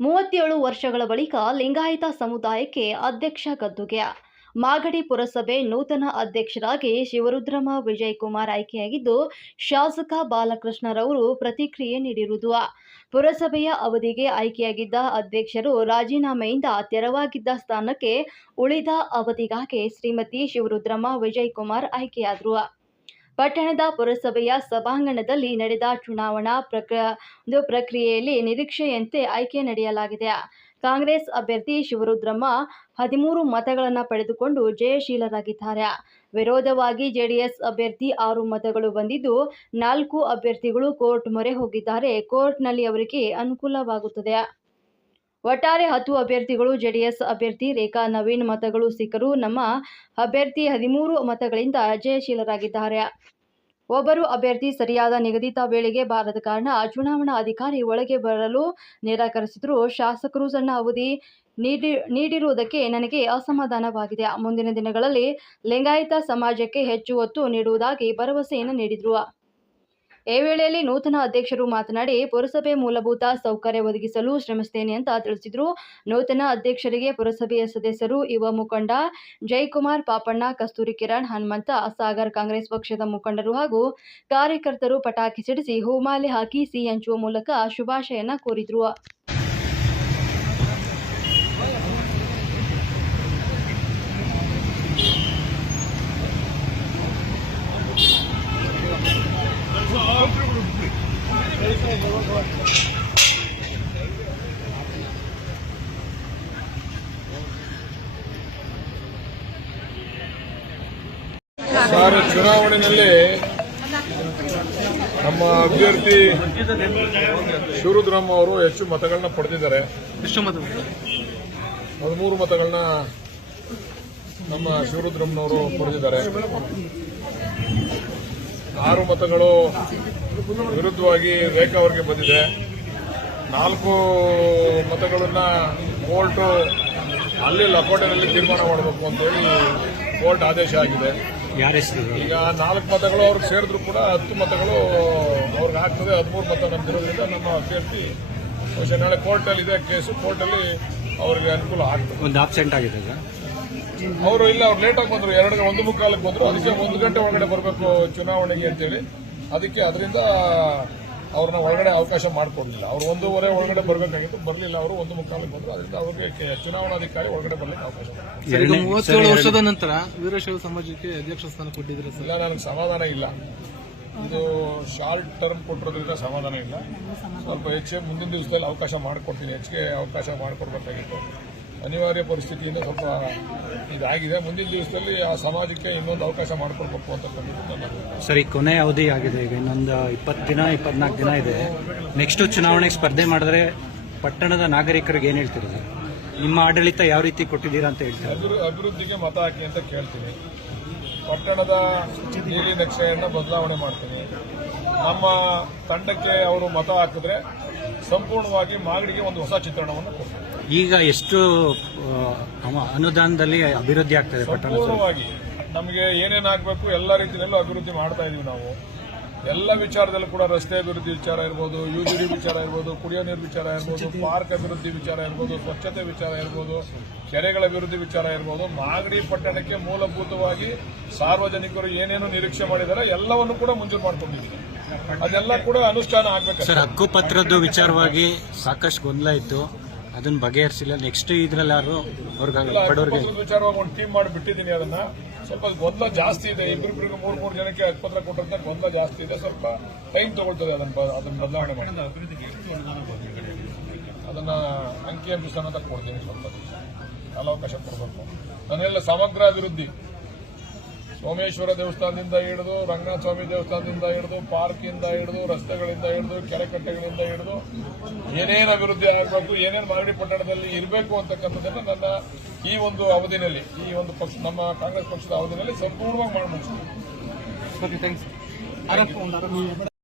ಮೂವತ್ತೇಳು ವರ್ಷಗಳ ಬಳಿಕ ಲಿಂಗಾಯತ ಸಮುದಾಯಕ್ಕೆ ಅಧ್ಯಕ್ಷ ಗದ್ದುಗೆಯ ಮಾಗಡಿ ಪುರಸಭೆ ನೂತನ ಅಧ್ಯಕ್ಷರಾಗಿ ಶಿವರುದ್ರಮ ವಿಜಯಕುಮಾರ್ ಆಯ್ಕೆಯಾಗಿದ್ದು, ಶಾಸಕ ಬಾಲಕೃಷ್ಣರವರು ಪ್ರತಿಕ್ರಿಯೆ ನೀಡಿರುವುದು. ಪುರಸಭೆಯ ಅವಧಿಗೆ ಆಯ್ಕೆಯಾಗಿದ್ದ ಅಧ್ಯಕ್ಷರು ರಾಜೀನಾಮೆಯಿಂದ ತೆರವಾಗಿದ್ದ ಸ್ಥಾನಕ್ಕೆ ಉಳಿದ ಅವಧಿಗಾಗಿ ಶ್ರೀಮತಿ ಶಿವರುದ್ರಮ ವಿಜಯಕುಮಾರ್ ಆಯ್ಕೆಯಾದರು. ಪಟ್ಟಣದ ಪುರಸಭೆಯ ಸಭಾಂಗಣದಲ್ಲಿ ನಡೆದ ಚುನಾವಣಾ ಪ್ರಕ್ರ ಪ್ರಕ್ರಿಯೆಯಲ್ಲಿ ನಿರೀಕ್ಷೆಯಂತೆ ಆಯ್ಕೆ ನಡೆಯಲಾಗಿದೆ. ಕಾಂಗ್ರೆಸ್ ಅಭ್ಯರ್ಥಿ ಶಿವರುದ್ರಮ್ಮ ಹದಿಮೂರು ಮತಗಳನ್ನು ಪಡೆದುಕೊಂಡು ಜಯಶೀಲರಾಗಿದ್ದಾರೆ. ವಿರೋಧವಾಗಿ ಜೆಡಿಎಸ್ ಅಭ್ಯರ್ಥಿ ಆರು ಮತಗಳು ಬಂದಿದ್ದು, ನಾಲ್ಕು ಅಭ್ಯರ್ಥಿಗಳು ಕೋರ್ಟ್ ಮೊರೆ ಹೋಗಿದ್ದಾರೆ. ಕೋರ್ಟ್ನಲ್ಲಿ ಅವರಿಗೆ ಅನುಕೂಲವಾಗುತ್ತದೆ. ಒಟ್ಟಾರೆ ಹತ್ತು ಅಭ್ಯರ್ಥಿಗಳು ಜೆಡಿಎಸ್ ಅಭ್ಯರ್ಥಿ ರೇಖಾ ನವೀನ್ ಮತಗಳು ಸಿಕ್ಕರು. ನಮ್ಮ ಅಭ್ಯರ್ಥಿ ಹದಿಮೂರು ಮತಗಳಿಂದ ಜಯಶೀಲರಾಗಿದ್ದಾರೆ. ಒಬ್ಬರು ಅಭ್ಯರ್ಥಿ ಸರಿಯಾದ ನಿಗದಿತ ವೇಳೆಗೆ ಬಾರದ ಕಾರಣ ಚುನಾವಣಾ ಅಧಿಕಾರಿ ಒಳಗೆ ಬರಲು ನಿರಾಕರಿಸಿದ್ರು. ಶಾಸಕರು ಸಣ್ಣ ಅವಧಿ ನೀಡಿ, ನೀಡಿರುವುದಕ್ಕೆ ನನಗೆ ಅಸಮಾಧಾನವಾಗಿದೆ. ಮುಂದಿನ ದಿನಗಳಲ್ಲಿ ಲಿಂಗಾಯತ ಸಮಾಜಕ್ಕೆ ಹೆಚ್ಚು ಒತ್ತು ನೀಡುವುದಾಗಿ ಭರವಸೆಯನ್ನು ನೀಡಿದರು. ಈ ವೇಳೆಯಲ್ಲಿ ನೂತನ ಅಧ್ಯಕ್ಷರು ಮಾತನಾಡಿ, ಪುರಸಭೆ ಮೂಲಭೂತ ಸೌಕರ್ಯ ಒದಗಿಸಲು ಶ್ರಮಿಸುತ್ತೇನೆ ಅಂತ ತಿಳಿಸಿದರು. ನೂತನ ಅಧ್ಯಕ್ಷರಿಗೆ ಪುರಸಭೆಯ ಸದಸ್ಯರು ಯುವ ಮುಖಂಡ ಜಯಕುಮಾರ್ ಪಾಪಣ್ಣ, ಕಸ್ತೂರಿ ಕಿರಣ್, ಹನುಮಂತ, ಸಾಗರ್ ಕಾಂಗ್ರೆಸ್ ಪಕ್ಷದ ಮುಖಂಡರು ಹಾಗೂ ಕಾರ್ಯಕರ್ತರು ಪಟಾಕಿ ಸಿಡಿಸಿ ಹೂಮಾಲೆ ಹಾಕಿ ಸಿಹಿ ಹಂಚುವ ಮೂಲಕ ಶುಭಾಶಯನ ಕೋರಿದರು. ಸರ್ ಚುನಾವಣೆಯಲ್ಲಿ ನಮ್ಮ ಅಭ್ಯರ್ಥಿ ಶಿವರುದ್ರಮ್ಮ ಅವರು ಹೆಚ್ಚು ಮತಗಳನ್ನ ಪಡೆದಿದ್ದಾರೆ. ಹದಿಮೂರು ಮತಗಳನ್ನ ನಮ್ಮ ಶಿವರುದ್ರಮ್ಮನವರು ಪಡೆದಿದ್ದಾರೆ. ಆರು ಮತಗಳು ವಿರುದ್ಧವಾಗಿ ರೇಖಾ ಅವರಿಗೆ ಬಂದಿದೆ. ನಾಲ್ಕು ಮತಗಳನ್ನ ಕೋರ್ಟ್ ಅಲ್ಲಿ ಲಕೋಟೆನಲ್ಲಿ ತೀರ್ಮಾನ ಮಾಡಬೇಕು ಅಂತ ಹೇಳಿ ಕೋರ್ಟ್ ಆದೇಶ ಆಗಿದೆ. ಈಗ ನಾಲ್ಕು ಮತಗಳು ಅವ್ರಿಗೆ ಸೇರಿದ್ರು ಕೂಡ ಹತ್ತು ಮತಗಳು ಅವ್ರಿಗೆ ಆಗ್ತದೆ. ಹದಿಮೂರು ಮತ ನಮ್ದಿರೋದ್ರಿಂದ ನಮ್ಮ ಅಭ್ಯರ್ಥಿ ಬಹುಶಃ ನಾಳೆ ಕೋರ್ಟಲ್ಲಿ ಇದೆ ಕೇಸು. ಕೋರ್ಟಲ್ಲಿ ಅವ್ರಿಗೆ ಅನುಕೂಲ ಆಗ್ತದೆ. ಒಂದು ಆಬ್ಸೆಂಟ್ ಆಗಿದೆ ಅವರು ಇಲ್ಲ ಅವ್ರು ಲೇಟಾಗಿ ಬಂದ್ರು. ಎರಡು ಒಂದು ಮುಕ್ಕಾಲಕ್ಕೆ ಬಂದರು. ಅದಕ್ಕೆ ಒಂದು ಗಂಟೆ ಒಳಗಡೆ ಬರಬೇಕು ಚುನಾವಣೆಗೆ ಅಂತೇಳಿ. ಅದಕ್ಕೆ ಅದರಿಂದ ಅವ್ರನ್ನ ಒಳಗಡೆ ಅವಕಾಶ ಮಾಡಿಕೊಡಲಿಲ್ಲ. ಅವ್ರು ಒಂದೂವರೆ ಒಳಗಡೆ ಬರಬೇಕಾಗಿತ್ತು ಬರಲಿಲ್ಲ ಅವರು ಒಂದು ಮುಕ್ಕಾಲಕ್ಕೆ ಬಂದರು. ಅದರಿಂದ ಅವ್ರಿಗೆ ಕೆ- ಚುನಾವಣಾಧಿಕಾರಿ ಒಳಗಡೆ ಬರಲಿಕ್ಕೆ ಅವಕಾಶ ಮೂವತ್ತೇಳು ವರ್ಷದ ನಂತರ ವೀರಶೈವ ಸಮಾಜಕ್ಕೆ ಅಧ್ಯಕ್ಷ ಸ್ಥಾನ ಕೊಟ್ಟಿದ್ರೆ ಸರ್? ಇಲ್ಲ ನನಗೆ ಸಮಾಧಾನ ಇಲ್ಲ. ಇದು ಶಾರ್ಟ್ ಟರ್ಮ್ ಕೊಟ್ಟಿರೋದ್ರಿಂದ ಸಮಾಧಾನ ಇಲ್ಲ. ಸ್ವಲ್ಪ ಹೆಚ್ಚಿಗೆ ಮುಂದಿನ ದಿವಸದಲ್ಲಿ ಅವಕಾಶ ಮಾಡಿಕೊಡ್ತೀನಿ ಹೆಚ್ಚಿಗೆ ಅವಕಾಶ ಮಾಡಿಕೊಡ್ಬೇಕಾಗಿತ್ತು. ಅನಿವಾರ್ಯ ಪರಿಸ್ಥಿತಿಯಿಂದ ಸ್ವಲ್ಪ ಇದಾಗಿದೆ. ಮುಂದಿನ ದಿವಸದಲ್ಲಿ ಆ ಸಮಾಜಕ್ಕೆ ಇನ್ನೊಂದು ಅವಕಾಶ ಮಾಡಿಕೊಡ್ಬೇಕು ಅಂತ ಸರಿ ಕೊನೆ ಅವಧಿ ಆಗಿದೆ. ಈಗ ಇನ್ನೊಂದು ಇಪ್ಪತ್ತು ದಿನ ಇಪ್ಪತ್ನಾಲ್ಕು ದಿನ ಇದೆ. ನೆಕ್ಸ್ಟ್ ಚುನಾವಣೆಗೆ ಸ್ಪರ್ಧೆ ಮಾಡಿದ್ರೆ ಪಟ್ಟಣದ ನಾಗರಿಕರಿಗೆ ಏನು ಹೇಳ್ತೀರಾ ಸರ್ ನಿಮ್ಮ ಆಡಳಿತ ಯಾವ ರೀತಿ ಕೊಟ್ಟಿದ್ದೀರಾ ಅಂತ ಹೇಳ್ತೀವಿ ಅಭಿವೃ- ಅಭಿವೃದ್ಧಿಗೆ ಮತ ಹಾಕಿ ಅಂತ ಕೇಳ್ತೀನಿ. ಪಟ್ಟಣದ ನೀಲಿ ನಕ್ಷೆಯನ್ನು ಬದಲಾವಣೆ ಮಾಡ್ತೀನಿ. ನಮ್ಮ ತಂಡಕ್ಕೆ ಅವರು ಮತ ಹಾಕಿದ್ರೆ ಸಂಪೂರ್ಣವಾಗಿ ಮಾಗಡಿಗೆ ಒಂದು ಹೊಸ ಚಿತ್ರಣವನ್ನು ಕೊಡ್ತೀನಿ. ಈಗ ಎಷ್ಟು ಅನುದಾನದಲ್ಲಿ ಅಭಿವೃದ್ಧಿ ಆಗ್ತದೆ ಪಟ್ಟಣವಾಗಿ ನಮಗೆ ಸಂಪೂರ್ಣವಾಗಿ. ನಮಗೆ ಏನೇನಾಗಬೇಕು ಎಲ್ಲ ರೀತಿಯಲ್ಲೂ ಅಭಿವೃದ್ಧಿ ಮಾಡ್ತಾ ಇದೀವಿ ನಾವು. ಎಲ್ಲ ವಿಚಾರದಲ್ಲೂ ಕೂಡ ರಸ್ತೆ ಅಭಿವೃದ್ಧಿ ವಿಚಾರ ಇರ್ಬೋದು ಯುಜಿಡಿ ವಿಚಾರ ಇರ್ಬೋದು ಕುಡಿಯೋ ನೀರು ವಿಚಾರ ಇರ್ಬೋದು ಪಾರ್ಕ್ ಅಭಿವೃದ್ಧಿ ವಿಚಾರ ಇರ್ಬೋದು ಸ್ವಚ್ಛತೆ ವಿಚಾರ ಇರ್ಬೋದು ಕೆರೆಗಳ ಅಭಿವೃದ್ಧಿ ವಿಚಾರ ಇರ್ಬೋದು ಮಾಗಡಿ ಪಟ್ಟಣಕ್ಕೆ ಮೂಲಭೂತವಾಗಿ ಸಾರ್ವಜನಿಕರು ಏನೇನು ನಿರೀಕ್ಷೆ ಮಾಡಿದಾರೆ ಎಲ್ಲವನ್ನು ಕೂಡ ಮಂಜೂರು ಮಾಡ್ಕೊಂಡಿದ್ದೀವಿ ಅದೆಲ್ಲ ಕೂಡ ಅನುಷ್ಠಾನ ಆಗಬೇಕು ಸರ್ ಹಕ್ಕುಪತ್ರದ ವಿಚಾರವಾಗಿ ಸಾಕಷ್ಟು ಗೊಂದಲ ಇತ್ತು. ಅದನ್ನ ಬಗೆಹರಿಸಿಲ್ಲ. ನೆಕ್ಸ್ಟ್ ಇದ್ರಲ್ಲಾರು ಅವ್ರಿಗೆ ಬಡವರಿಗೆ ವಿಚಾರವಾಗಿ ಒಂದು ಟೀಮ್ ಮಾಡಿ ಬಿಟ್ಟಿದ್ದೀನಿ ಅದನ್ನ. ಸ್ವಲ್ಪ ಗೊಂದಲ ಜಾಸ್ತಿ ಇದೆ. ಇಬ್ಬರಿಬ್ಬರಿಗೆ ಮೂರು ಮೂರು ಜನಕ್ಕೆ ಹಕ್ಕುಪತ್ರ ಕೊಟ್ಟಂತ ಗೊಂದಲ ಜಾಸ್ತಿ ಇದೆ. ಸ್ವಲ್ಪ ಟೈಮ್ ತಗೊಳ್ತದೆ ಅದನ್ನ ಅದನ್ನ ಬದಲಾವಣೆ ಮಾಡಿ. ಅದನ್ನ ಅಂಕಿ ಅಂಶ ಕೊಡ್ತೀನಿ ಸ್ವಲ್ಪ. ಅವಕಾಶ ಕೊಡಬೇಕು. ನನ್ನೆಲ್ಲ ಸಮಗ್ರ ಅಭಿವೃದ್ಧಿ. ಸೋಮೇಶ್ವರ ದೇವಸ್ಥಾನದಿಂದ ಹಿಡಿದು ರಂಗನಾಥ ದೇವಸ್ಥಾನದಿಂದ ಹಿಡಿದು ಪಾರ್ಕಿಂದ ಹಿಡಿದು ರಸ್ತೆಗಳಿಂದ ಹಿಡಿದು ಕೆರೆಕಟ್ಟೆಗಳಿಂದ ಹಿಡಿದು ಏನೇನು ಅಭಿವೃದ್ಧಿ ಆಗಬೇಕು, ಏನೇನು ಮಾಗಡಿ ಪಟ್ಟಣದಲ್ಲಿ ಇರಬೇಕು ಅಂತಕ್ಕಂಥದ್ದನ್ನು ನನ್ನ ಈ ಒಂದು ಅವಧಿನಲ್ಲಿ, ಈ ಒಂದು ಪಕ್ಷ, ನಮ್ಮ ಕಾಂಗ್ರೆಸ್ ಪಕ್ಷದ ಅವಧಿನಲ್ಲಿ ಸಂಪೂರ್ಣವಾಗಿ ಮಾಡಿ ಥ್ಯಾಂಕ್ಸ್